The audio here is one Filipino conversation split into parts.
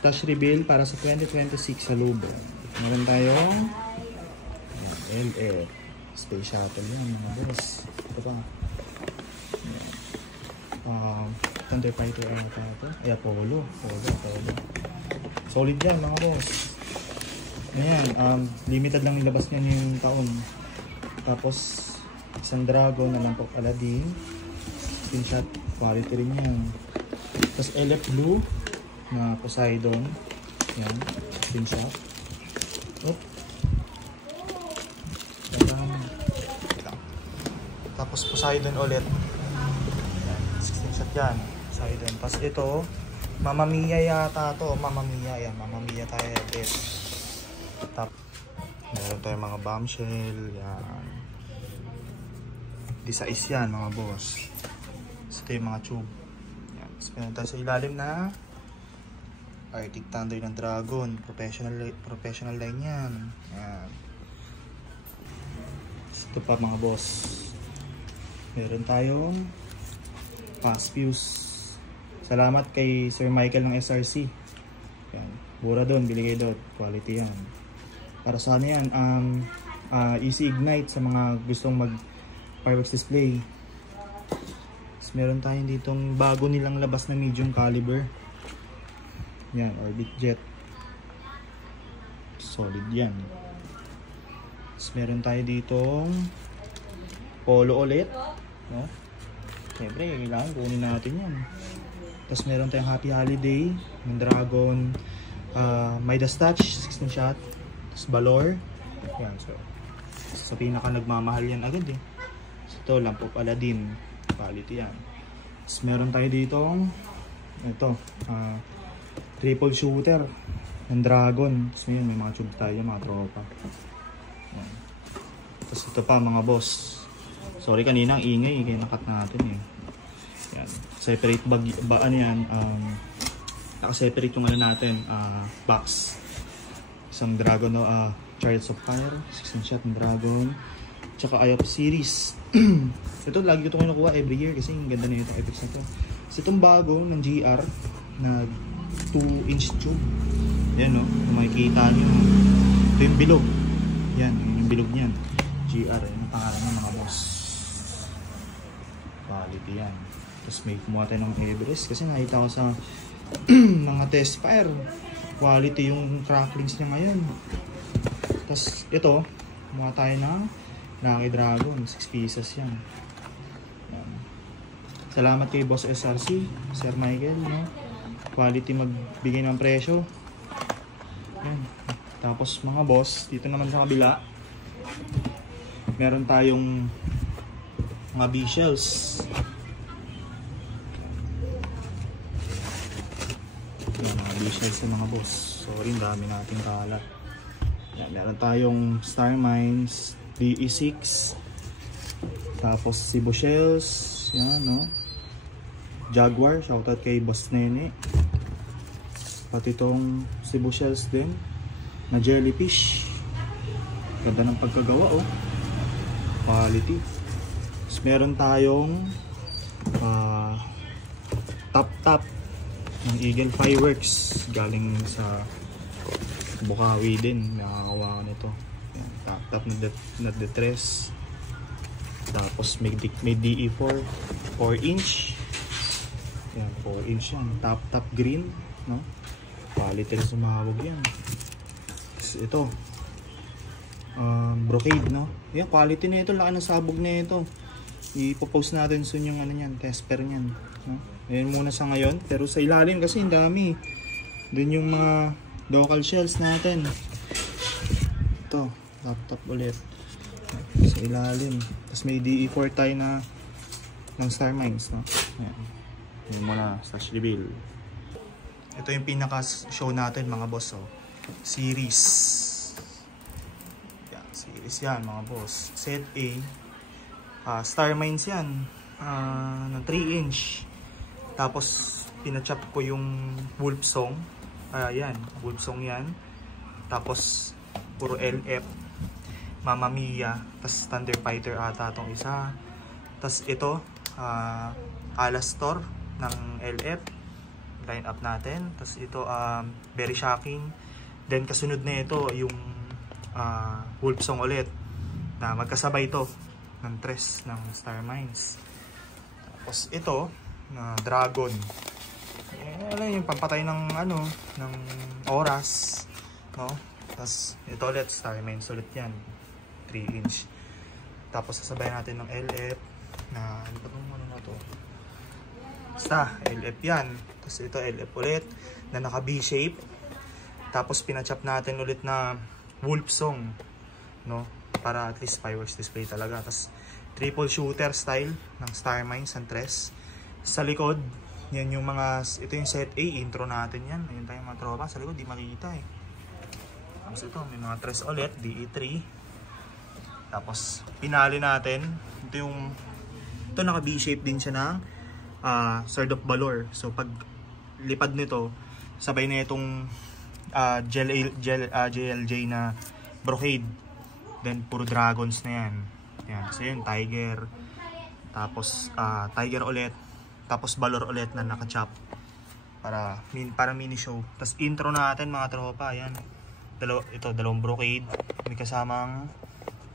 stash reveal para sa 2026 sa Lubo. Meron tayong LF. Space Shuttle yan mga boss. Ito pa. Thunder Fighter ata ito. Ay, Apollo. Solid yan mga boss. Ayan, limited lang ilabas niyan yung taon. Tapos, isang Dragon na lang po Aladdin. Screenshot, quality rin yan. Tapos LF Blue na Poseidon. Yan, screenshot. Tapos Poseidon ulit. Yan, screenshot yan. Poseidon. Tapos ito, Mamma Mia yata to. Mamma Mia yan. Mamma Mia tayo ulit. Tapos, meron tayong mga bombshell. Yan. Di size yan mga boss. Ito yung mga tube. Yan. Tapos meron tayo sa ilalim na Arctic Thunder ng Dragon. Professional line yan. Yan. Ito pa mga boss. Meron tayong fast fuse. Salamat kay Sir Michael ng SRC. Yan. Mura doon. Bili kayo doon. Quality yan. Para sa ano yan. Easy ignite sa mga gustong mag fireworks display. Tapos meron tayong ditong bago nilang labas na medium caliber. Yan, Orbit Jet. Solid yan. Tapos meron tayo ditong Polo ulit, no? Siyempre, kailangan kunin natin yan. Tapos meron tayong Happy Holiday ng Dragon, Midas Touch 16 shot. Tapos Valor. Yan, so sa pinaka nagmamahal yan agad eh. Ito, Lamp of Aladdin. Quality yan. Tapos meron tayo dito ito, triple shooter ng Dragon. Tapos yun, may mga tube tayo, mga tropa. Yan. Tapos ito pa mga boss. Sorry kanina ang ingay, kaya nakat natin eh. Yan. Separate bag, ano yan, naka-separate yung ano natin, box. Isang Dragon, no, Chariots of Fire, 16 shot ng Dragon. Tsaka Eye of Series. Ito, lagi ko ito kinukuha every year kasi yung ganda na yung effects na ito. So, itong bago ng GR na 2-inch tube. Yan, no? Kung makikita nyo. Ito yung bilog. Yan, yung bilog niyan. GR, yan ang pangalan ng mga boss. Quality yan. Tapos may kumuha tayo ng Everest kasi nakita ko sa mga test fire. Quality yung cracklings niya ngayon. Tapos ito, kumuha tayo ng Lucky Dragon, 6 pieces yan. Yan. Salamat kay Boss SRC, Sir Michael, no? Quality magbigay ng presyo. Yan. Tapos mga boss, dito naman sa kabila, meron tayong mga B-shells. Yan, mga B-shells sa mga boss. Sorry, dami nating kalat. Yan, meron tayong Star Mines DE6, tapos Cebu Shells, yan, no? Jaguar, shoutout kay Boss Nene. Pati itong Cebu Shells din na jellyfish. Ganda ng pagkagawa, oh. Quality. Tapos meron tayong top ng Eagle Fireworks galing sa Bukawi din. Nakakawa nito. Top na detress. Tapos may DE4 4-inch. Yan, 4-inch yan. Top green, no? Quality rin sumawag yan. Ito brocade, no? Yan, quality na ito. Laki ng sabog na ito. Ipopost natin soon yung ano yan, tester nyan, no? Yan muna sa ngayon. Pero sa ilalim kasi ang dami. Dun yung mga local shells natin. Ito laptop ulit sa ilalim. Tapos may DE4 tayo na ng Star Mines, no? Ayan. Yan muna, stash reveal. Ito yung pinaka show natin mga boss, oh. Series. Yan, series yan mga boss. Set A. Star Mines yan. Na 3-inch. Tapos pinachop ko yung Wolf Song. Yan, Wolf Song yan. Tapos puro LF. Mamma Mia, tas Thunder Fighter ata itong isa. Tas ito, Alastor ng LF. line up natin. Tapos ito, very shocking. Then kasunod na ito, yung Wolfsong ulit. Na magkasabay ito ng tres ng Star Mines. Tapos ito, na Dragon. Alam yung pampatay ng ng oras, no? Tapos ito ulit, Star Mines ulit yan. 3 inch. Tapos sasabayan natin ng LF na ano pa itong na to? Basta, LF yan. Tapos ito LF ulit na naka B-shape. Tapos pinachop natin ulit na Wolfsong, no? Para at least fireworks display talaga. Tapos triple shooter style ng Star Mines ang tres. Sa likod, yan yung mga, ito yung set A, intro natin yan. Ayun tayong mga tropa. Sa likod, di makikita eh. Tapos ito, may mga tres ulit, DE3. Tapos, pinali natin. Ito naka B-shape din siya ng Sword of Valor. So, pag lipad nito, sabay na itong JLJ na brocade. Then, puro dragons na yan. Yan. So, yun, Tiger. Tapos, Tiger ulit. Tapos, Valor ulit na naka-chop. Para mini show. Tapos, intro natin mga tropa. Yan. Ito, dalawang brocade. May kasamang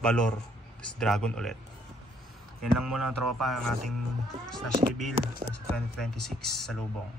Valor. Tapos, Dragon ulit. Yan lang muna tropa ang ating slash reveal sa 2026 sa Lubong.